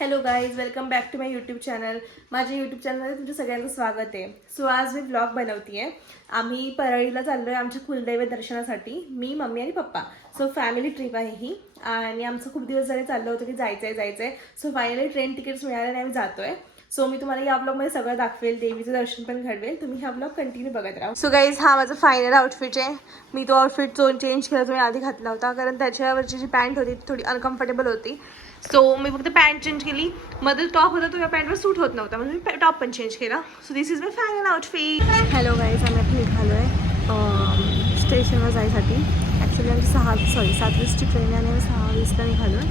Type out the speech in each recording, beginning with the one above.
Hello guys, welcome back to my YouTube channel. माझ्या YouTube चॅनलमध्ये तुमचं सगळ्यांचं स्वागत आहे. सो आज मी ब्लॉग बनवते आहे. आम्ही परळीला चाललो आहे आमच्या कुलदैवत दर्शनासाठी, मी, मम्मी आणि पप्पा. सो फॅमिली ट्रिप आहे ही आणि आमचं खूप दिवस झाले चाललं होतं की जायचं आहे. सो फायनली ट्रेन तिकीट्स मिळाले आणि आम्ही जातो आहे. सो मी तुम्हाला या ब्लॉगमध्ये सगळं दाखवेल, देवीचं दर्शन पण घडवेल. तुम्ही हा ब्लॉग कंटिन्यू बघत राहा. सो गाईज, हा माझा फायनल आउटफिट आहे. मी तो आउटफिट चेंज केला, तुम्ही आधी घातला होता कारण त्याच्यावरची जी पॅन्ट होती ती थोडी अनकम्फर्टेबल होती. सो मी फक्त पॅन्ट चेंज केली. मध्ये टॉप होता तो या पॅन्टवर सूट होत नव्हता म्हणून मी टॉप पण चेंज केला. So this is my final outfit. Hello guys, आम्ही आता निघालो आहे स्टेशनवर जायसाठी. ॲक्च्युली आमची 7:20ची ट्रेन आहे आणि आम्ही 6:20ला निघालो आहे.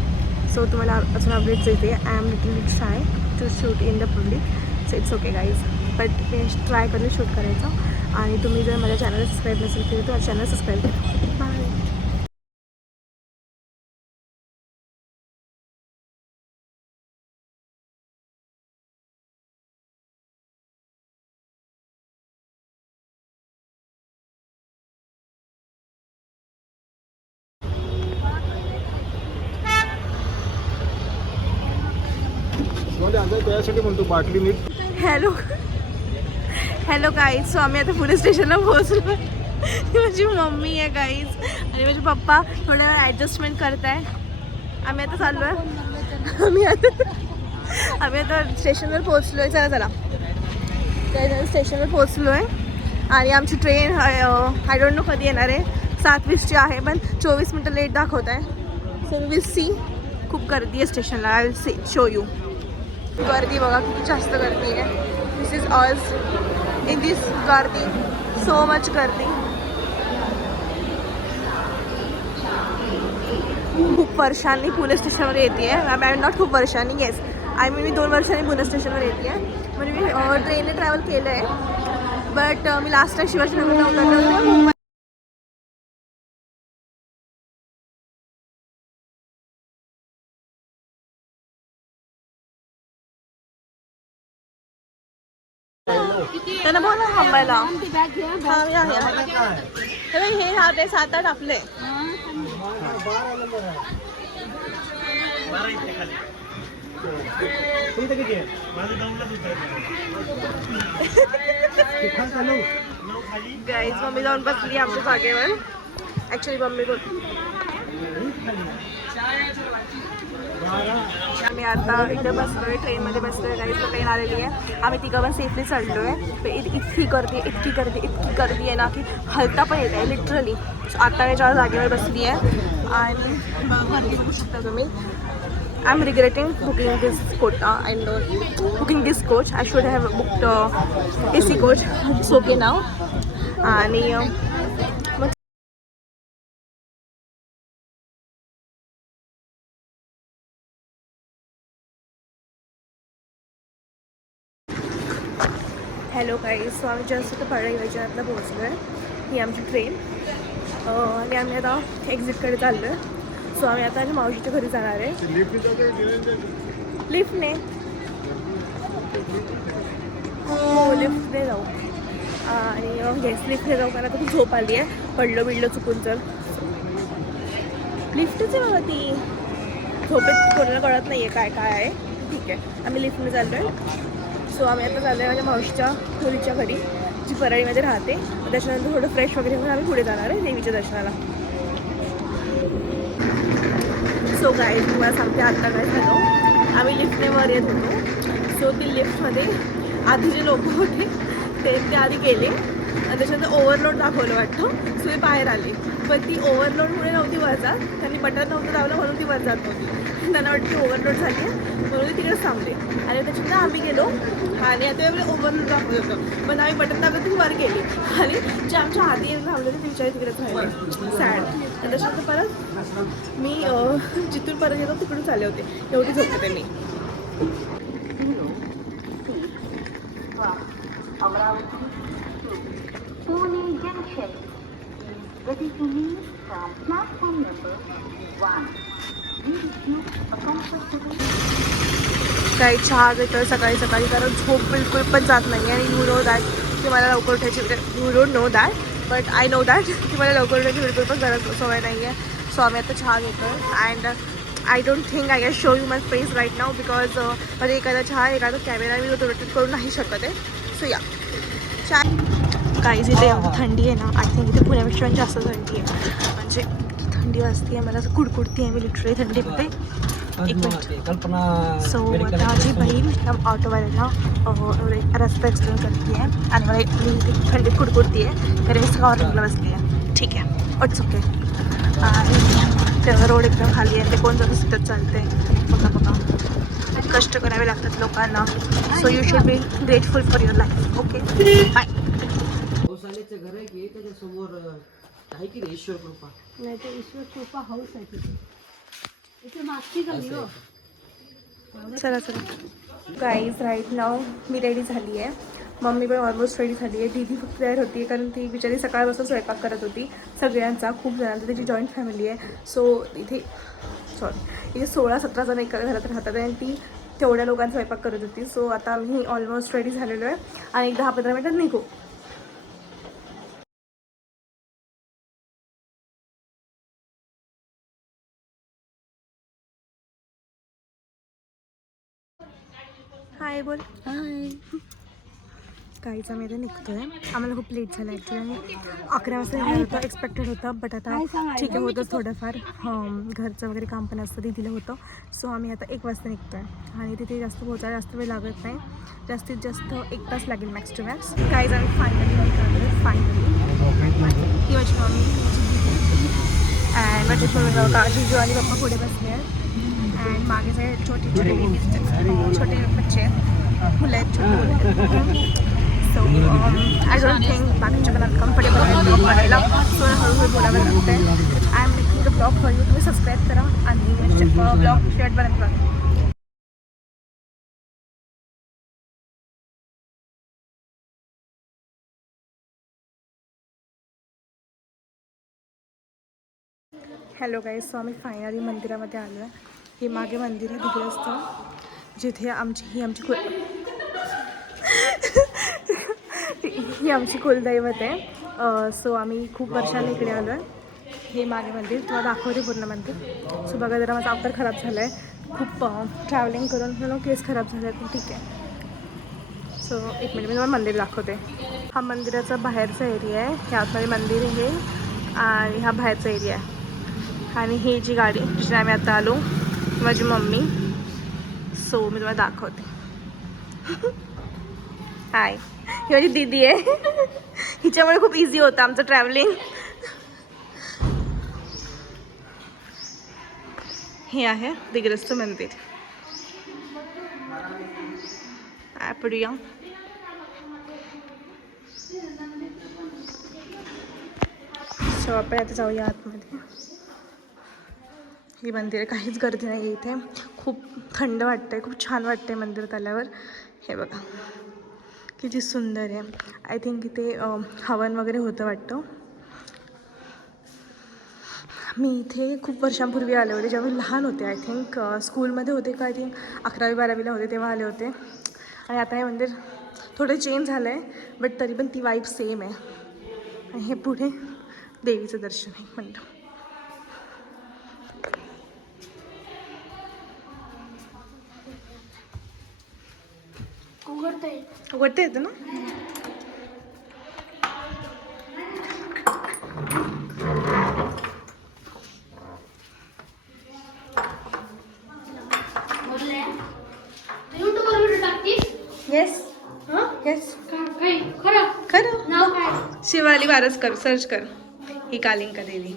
सो तुम्हाला अजून अपडेट्स येते. I am little bit shy to shoot in the public. So it's okay guys, but मी ट्राय करेल शूट करायचं. आणि तुम्ही जर माझ्या चॅनल सबस्क्राईब नसेल केलं तर माझ्या चॅनल सबस्क्राईब करा. बाय. त्यासाठी म्हणतो बाटली नीट. हॅलो गाईज, सो आम्ही आता पोलीस स्टेशनला पोहोचलो. माझी मम्मी आहे गाईज आणि माझे पप्पा थोड्या वेळ ॲडजस्टमेंट करत आहे. आम्ही आता चाललो आहे. आम्ही आता स्टेशनवर पोहोचलो आहे. चला तर स्टेशनवर पोहोचलो आहे आणि आमची ट्रेन आय डोंट नो कधी येणार आहे. 7:20ची आहे पण 24 मिनटं लेट दाखवत आहे. So will see. खूप गर्दी आहे स्टेशनला. I will see show you. गर्दी बघा किती जास्त गर्दी आहे. दिस इज ऑल्स इन दिस गर्दी. सो मच गर्दी. खूप वर्षांनी पुणे स्टेशनवर येते आहे. आय नॉट खूप वर्षांनी, येस मी 2 वर्षांनी पुणे स्टेशनवर येते आहे. म्हणजे मी ट्रेनने ट्रॅव्हल केलं आहे बट मी लास्ट टाइम शिवाजीनगरला उतरले होते. त्यांना बोला थांबायला. हे राहते 7-8 आपले. गाईज, मम्मी जाऊन बसली आमच्या जागेवर. ॲक्च्युली मम्मी आम्ही आता इथे बसलोय, ट्रेनमध्ये बसलोय. गाईज ट्रेन आलेली आहे. आम्ही तिघं पण सेफली चढलो आहे. इतकी गर्दी आहे ना की हलता पण येत आहे लिटरली. आता मी ज्या जागेवर बसली आहे आणि गर्दी बघू शकता तुम्ही. I am regretting booking this quota and booking this coach. I should have booked AC coach. It's okay now. आणि हॅलो गाईज, सो आम्ही जस्ट आता परळी वैजनाथला पोहोचलो आहे. ही आमची ट्रेन आणि आम्ही आता एक्झिटकडे चाललो आहे. सो आम्ही आता माझ्या मावशीच्या घरी जाणार आहे लिफ्टने. हो, लिफ्टने जाऊ. आणि येस, लिफ्टने जाऊ कारण आता खूप झोप आली आहे. पडलं चुकून तर. लिफ्टच आहे बघा ती. झोपेत कोणाला कळत नाही आहे काय आहे. ठीक आहे, आम्ही लिफ्टने चाललो आहे. सो आम्ही आता चाललो आहे माझ्या मावशीच्या मुलीच्या घरी, जी परळीमध्ये राहते. त्याच्यानंतर थोडं फ्रेश वगैरे होऊन आम्ही पुढे जाणार आहे देवीच्या दर्शनाला. सो गाईज, तुम्हाला सांगते आत्ता काय झालं. आम्ही लिफ्टने वर येत होतो. सो ती लिफ्टमध्ये आधी जे लोक होते ते आधी गेले आणि त्याच्यानंतर ओव्हरलोड दाखवलं वाटतं. सो ते बाहेर आले. पण ती ओव्हरलोडमुळे नव्हती वर जात. त्यांनी बटन नव्हतं लावलं म्हणून ती वर जात नव्हती. त्यांना वाटतं ती ओव्हरलोड झाली आहे म्हणून ती तिकडेच थांबले. आणि त्याच्यानंतर आम्ही गेलो आणि आता एवढं ओव्हरलोड दाखवत होतं पण आम्ही बटन दाबलं ती वर गेली. आणि जे आमच्या आधी येऊन थांबले होते ते विचार तिकडेच राहिले. सॅड. आणि त्याच्यानंतर परत मी जिथून परत येतो तिकडून चालले होते. एवढीच होते ते मी. Pune Junction. Ready to leave from platform number 1. We wish you a comfortable. काही चहा घेतो सकाळी कारण झोप बिलकुल पण जात नाही. आणि यू नो दॅट की मला लवकर उठायची, you don't know that but I know that की मला लवकर उठायची बिलकुल पण गरज सवय नाही आहे. सो आम्ही आता चहा घेतो and I don't think I can show you my face right now because माझ्या एखादा हा एखादा कॅमेरा मी रोटेट करू नाही शकत आहे. सो या काहीच इथे एवढी थंडी आहे ना, आय थिंक इथे पुण्यापेक्षा जास्त थंडी आहे. म्हणजे थंडी वाजते आहे, मला असं कुडकुडती आहे मी लिटरली थंडीमध्ये. एक मिनिट. सो आता माझी बहीण त्या ऑटोवाल्याला रस्ता एक्सप्लेन करते आहे आणि मला मी इथे थंडीत कुडकुडती आहे कारण मी स्कॉर्पिंगला बसली आहे. ठीक आहे, इट्स ओके. आणि तेव्हा रोड एकदम खाली आहे, ते कोण जसं तिथं चालते. बघा कष्ट करावे लागतात लोकांना. So you should be grateful for your life. Okay, bye. गोसालेचं घर आहे की त्याच्यासमोर आहे की रे ईश्वर कृपा. नाही तर ईश्वर कृपा हाऊस आहे तिथे. इथे मागची गली हो. चला गाईज राईट नाव मी रेडी झाली आहे. मम्मी पण ऑलमोस्ट रेडी झाली आहे. दीदी फक्त तयार होती कारण ती बिचारी सकाळपासून स्वयंपाक करत होती सगळ्यांचा, खूप जणांचा. त्याची जॉईंट फॅमिली आहे. सो इथे 16-17 जण एका घरात राहतात आणि ती तेवढ्या लोकांचा स्वयंपाक करत होती. सो आता आम्ही ऑलमोस्ट रेडी झालेलो आहे आणि 10-15 मिनिटात निघू. हाय बोल. हाय. काहीच आम्ही आता निघतो आहे. आम्हाला खूप लेट झालं ॲक्च्युली. आम्ही 11 वाजता निघणार होतं, एक्सपेक्टेड होतं. बट आता ठीक आहे, होतंच थोडंफार. घरचं वगैरे काम पण असतं, ते दिलं होतं. सो आम्ही आता 1 वाजता निघतो आहे आणि तिथे जास्त पोहोचायला जास्त वेळ लागत नाही. जास्तीत जास्त 1 तास लागेल मॅक्स टू मॅक्स. काहीच आम्ही फायनली ही माझी मम्मी अँड माझी का जिजू आणि पप्पा पुढे बसले आहेत. अँड मागे सगळे छोटे छोटे बच्चे मुलं आहेत, छोटे. सो आय डोंट थिंक बाकीच्या पण कम्फर्टेबल आहे ब्लॉग बनायला. सो हळूहळू बोलावं लागतं आहे. I am making the blog for you. तुम्ही सबस्क्राईब करा आणि ब्लॉग शेवटपर्यंत बघा. Hello guys. सो आम्ही फायनली मंदिरामध्ये आलो आहे. हे मागे मंदिर आहे तिकडे असतं, जिथे ही आमची कुलदैवत आहे. सो आम्ही खूप वर्षांनी इकडे आलो आहे. हे मागे मंदिर तुम्हाला दाखवते पूर्ण मंदिर. सो बघा जरा माझा अवतार खराब झाला आहे खूप ट्रॅव्हलिंग करून. केस खराब झाले आहेत, ठीक आहे. सो एक मिनिट मी तुम्हाला मंदिर दाखवते. हा मंदिराचा बाहेरचा एरिया आहे. हे आतमध्ये मंदिर आहे आणि हा बाहेरचा एरिया आहे. आणि ही जी गाडी जिथे आम्ही आता आलो माझी मम्मी. सो मी तुम्हाला दाखवते. हाय, ही माझी दीदी आहे. हिच्यामुळे खूप इझी होतं आमचं ट्रॅव्हलिंग. हे आहे दिग्रस्त मंदिर. पडूया. सो आपण आता जाऊया आतमध्ये. ही मंदिर काहीच गर्दी नाही आहे इथे. खूप थंड वाटतं आहे, खूप छान वाटतं आहे मंदिरात आल्यावर. हे बघा किती सुंदर आहे. आय थिंक इथे हवन वगैरे होतं वाटतं. मी इथे खूप वर्षांपूर्वी आले होते जेव्हा लहान होते. आय थिंक स्कूलमध्ये होते का, आय थिंक 11वी-12वीला होते तेव्हा आले होते. आणि आता हे मंदिर थोडं चेंज झालं आहे बट तरी पण ती वाईब सेम आहे. आणि हे पुढे देवीचं दर्शन आहे. एक मिनटं. उघडता येतं ना. येस येस खरं. शिवाली वारसकर सर्च कर. ही कालिंका देवी.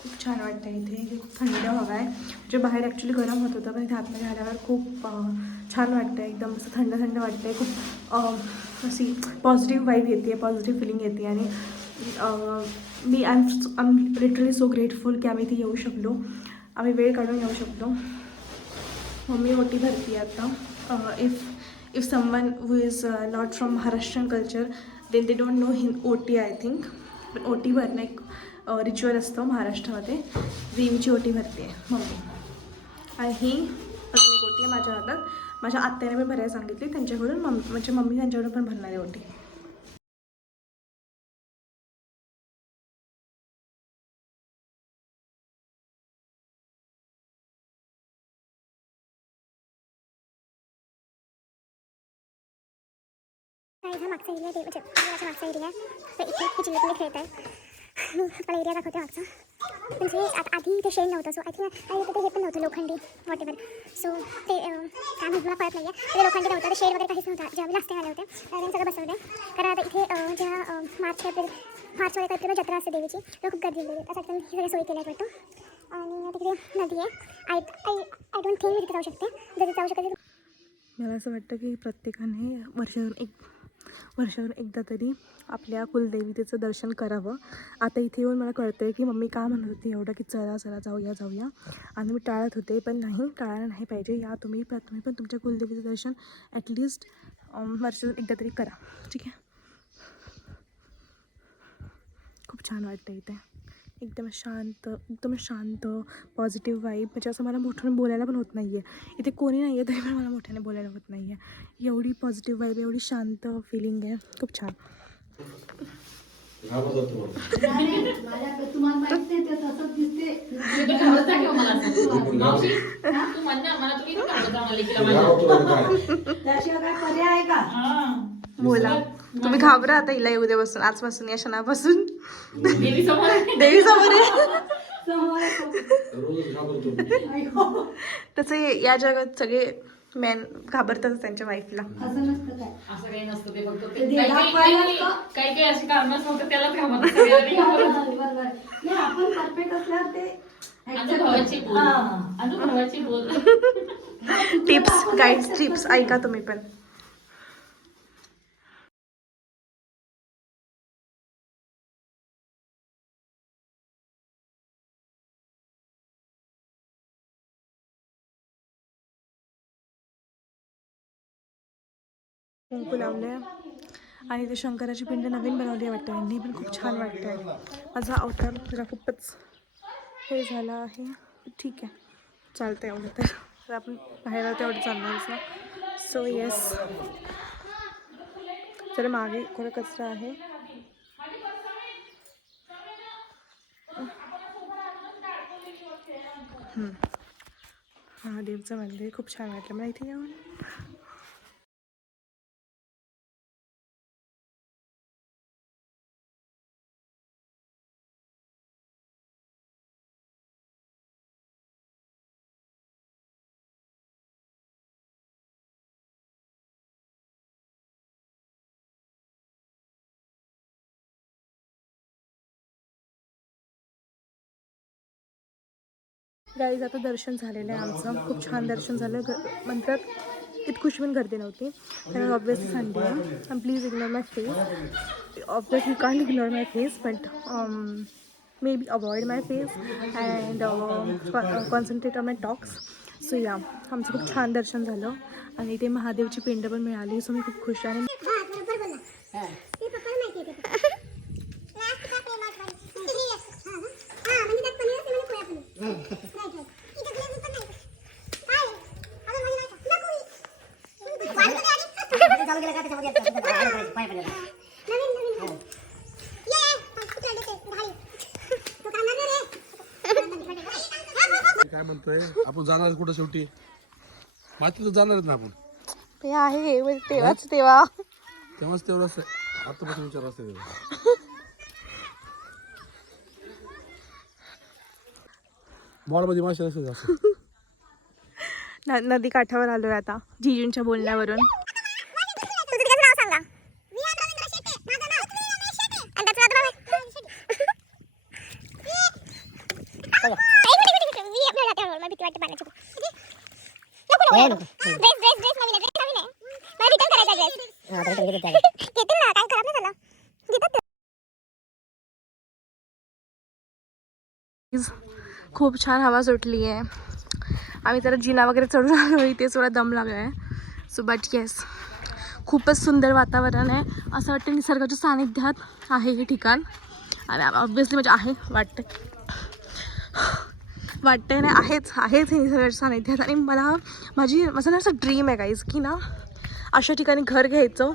खूप छान वाटतं इथे. खूप थंड हवा आहे. म्हणजे बाहेर ॲक्च्युली गरम होत होतं पण इथे आतमध्ये आल्यावर खूप छान वाटतं. एकदम असं थंड थंड वाटतं आहे. खूप अशी पॉझिटिव्ह वाईब येते, पॉझिटिव्ह फिलिंग येते. आणि मी I am literally so grateful की आम्ही इथे येऊ शकलो, आम्ही वेळ काढून येऊ शकलो. मम्मी ओटी भरती आहे आता. If someone who is not from Maharashtrian culture then they don't know ओटी आय थिंक. पण ओटी भरणं एक रिच्युअल असतो महाराष्ट्रामध्ये. देवीची ओटी भरते आहे मम्मी. आणि ही अजून एक ओटी आहे माझ्या हातात. माझ्या आत्याने पण भरायला सांगितली, त्यांच्याकडून म्हणजे मम्मी त्यांच्याकडून पण भरणार आहे ओटी. हा मागचा एरिया आहे, म्हणजे देवाच्या मागचा एरिया आहे. तर इथे हे चिल्लर खेळत आहे. मला एरिया दाखवते मागचा. म्हणजे आधी इथे शेड नव्हतं, सो आय थिंक इथे हे पण नव्हतं लोखंडी वॉट एव्हर. सो ते काय म्हणून मला कळत नाही आहे. ते लोखंडी नव्हतं, ते शेड वगैरे काहीच नव्हतं. जेव्हा मी लास्ट टाइम आले होते त्यांनी सगळं बसवलं आहे. कारण आता इथे जेव्हा मार्च वगैरे काहीतरी जत्रा असते देवीची, तर खूप गर्दी होती. त्यासाठी त्यांनी सगळ्या सोयी केल्या वाटतं. आणि तिकडे नदी आहे. आय डोंट थिंक मी तिथे जाऊ शकते. जर जाऊ शकते. मला असं वाटतं की प्रत्येकाने वर्षातून एकदा तरी आपल्या कुलदेवतेचं दर्शन करावं. आता इथे येऊन मला कळतं आहे की मम्मी का म्हणत होती एवढं की चला जाऊया, आणि मी टाळत होते, पण नाही, टाळायला नाही पाहिजे. या तुम्ही पण तुमच्या कुलदेवीचं दर्शन ॲटलिस्ट वर्षातून एकदा तरी करा, ठीक आहे. खूप छान वाटतं इथे, एकदम शांत पॉझिटिव्ह वाईब. म्हणजे असं मला मोठ्याने बोलायला पण होत नाही आहे. इथे कोणी नाही आहे तरी पण मला मोठ्याने बोलायला होत नाही आहे. एवढी पॉझिटिव्ह वाईब, एवढी शांत फिलिंग आहे, खूप छान. तुम्हाला माहित नाही ते तसंच दिसते. त्याशिवाय काय पर्याय आहे का? बोला, तुम्ही घाबरा आता हिला येऊ द्यापासून, आजपासून, या क्षणापासून देवी समोर तसं या जगात सगळे मॅन घाबरतात त्यांच्या वाईफला. असं नसतं काय. असं काही नसतं, ते फक्त ते देवाला पाहिलं असतं. काही अशी कारणं नव्हतं त्यालाच घाबरतात. बरोबर. नाही, आपण परफेक्ट असल्यावर ते अनुभवाची बोल. अनुभवाची बोल. टिप्स ऐका तुम्ही पण. कुंकू लावले आणि ते शंकराची पिंड नवीन बनवली आहे वाटतं यांनी, पण खूप छान वाटतं आहे. माझा अवतार जरा खूपच हे झाला आहे, ठीक आहे, चालतं आहे एवढं तर आपण बाहेर तेवढं चालणारच ना. सो येस, तर मागे थोडा कचरा आहे. महादेवचं मंदिर खूप छान वाटलं मला इथे येऊन. गाईज आता दर्शन झालेलं आहे आमचं, खूप छान दर्शन झालं. मंदिरात इतकुशी पण गर्दी नव्हती, कारण ऑब्वियसली संडे आहे. And please ignore my face. Obviously can't ignore my face, but may be avoid my face and concentrate on my talks. So या, आमचं खूप छान दर्शन झालं आणि इथे महादेवची पिंड पण मिळाली. सो मी खूप खुश आहे. काय म्हणतोय आपण जाणार कुठं शेवटी माती तर जाणारच ना आपण. ते आहे तेव्हा तेव्हाच तेवढं आतापासून विचार असते. मॉलमध्ये मासे असते जास्त. नदी काठावर आलोय आता जीजूंच्या बोलण्यावरून. खूप छान हवा सुटली आहे. आम्ही जरा जिना वगैरे चढून आलो, इथे थोडा दम लागला आहे. सो बट येस, खूपच सुंदर वातावरण आहे. असं वाटतं निसर्गाच्या सानिध्यात आहे हे ठिकाण. आणि ऑब्वियसली म्हणजे आहे वाटतं. वाटतंय ना आहेच हे निसर्गाच्या सानिध्यात. आणि माझं ना असं ड्रीम आहे गाईज की ना अशा ठिकाणी घर घ्यायचं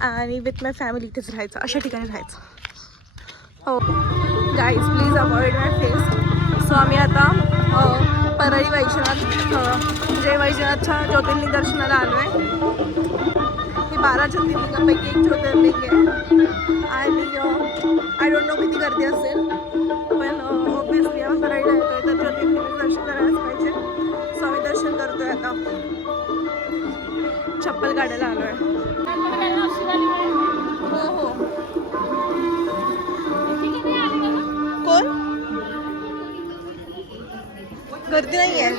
आणि विथ माय फॅमिली इथेच राहायचं, अशा ठिकाणी राहायचं. हो guys please avoid my face. So आम्ही आता परळी वैजनाथ वैजनाथच्या ज्योतिर्लिंग दर्शनाला आलो आहे. हे 12 ज्योतिर्लिंगापैकी एक ज्योतिर्लिंग आहे आणि आय डोंट नो किती गर्दी असेल, पण ऑब्विसली आम्ही परळीला येतोय तर ज्योतिर्लिंग दर्शन करायलाच पाहिजे. सो आम्ही दर्शन करतोय आता. चप्पल काढायला आलो आहे. हो हो. कोण? गर्दी नाही आहे.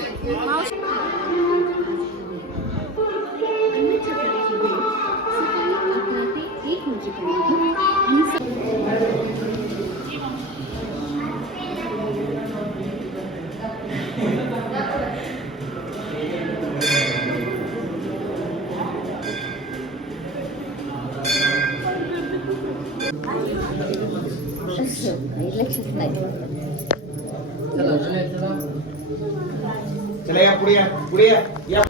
चला या पुढे या पुढे या.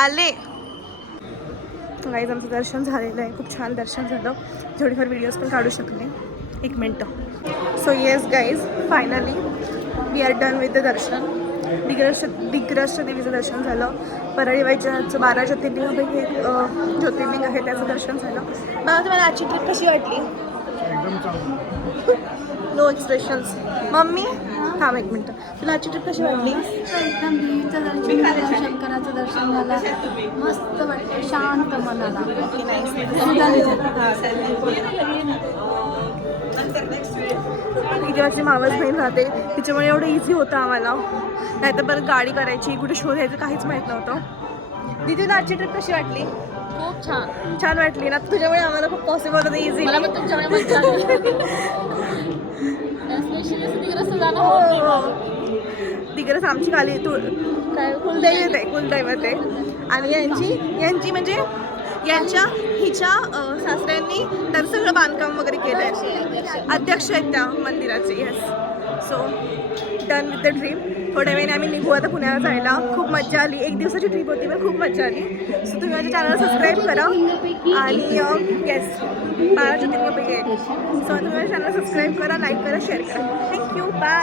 आले गाईज. आमचं दर्शन झालेलं आहे, खूप छान दर्शन झालं. थोडीफार व्हिडिओज पण काढू शकले. एक मिनटं. So yes guys, finally we are done with the darshan. Digras देवीचं दर्शन झालं. परळी वैजनाथचं 12 ज्योतिर्लिंगापैकी एक ज्योतिर्लिंग आहे त्याचं दर्शन झालं. मला तुम्हाला आजची ट्रिप कशी वाटली? No expressions. मम्मी थांब एक मिनटं, तुला आजची ट्रिप कशी वाटली? एकदम देवीचं दर्शन झालं, शंकराचं दर्शन झालं, मस्त वाटतं, शांत मनाला. इथे माझी मावस बहीण राहते, तिच्यामुळे एवढं इझी होतं आम्हाला. नाहीतर परत गाडी करायची, कुठे शोधायचं काहीच माहीत नव्हतं. दीदी तुला आजची ट्रिप कशी वाटली? खूप छान. छान वाटली ना? तुझ्यामुळे आम्हाला खूप पॉसिबल होतं इझी. मला पण तुमच्याकडे मजा आली. स्पेशली असं दिग्रस जाणं होत नाही माझं. दिग्रस आमची काली तू काय कुलदैवत आहे. आणि यांची म्हणजे हिच्या सासऱ्यांनी त्याचं सगळं बांधकाम वगैरे केलं आहे. अध्यक्ष आहेत त्या मंदिराचे. Yes. So done with the trip. थोड्या वेळाने आम्ही निघू आता पुण्याला जायला. खूप मजा आली. 1 दिवसाची ट्रिप होती पण खूप मजा आली. सो तुम्ही माझ्या चॅनलला सबस्क्राईब करा आणि येस 12 ज्योतिर्लिंगापैकी आहे. सो तुम्ही माझ्या चॅनलला सबस्क्राईब करा, लाईक करा, शेअर करा. थँक्यू. बाय.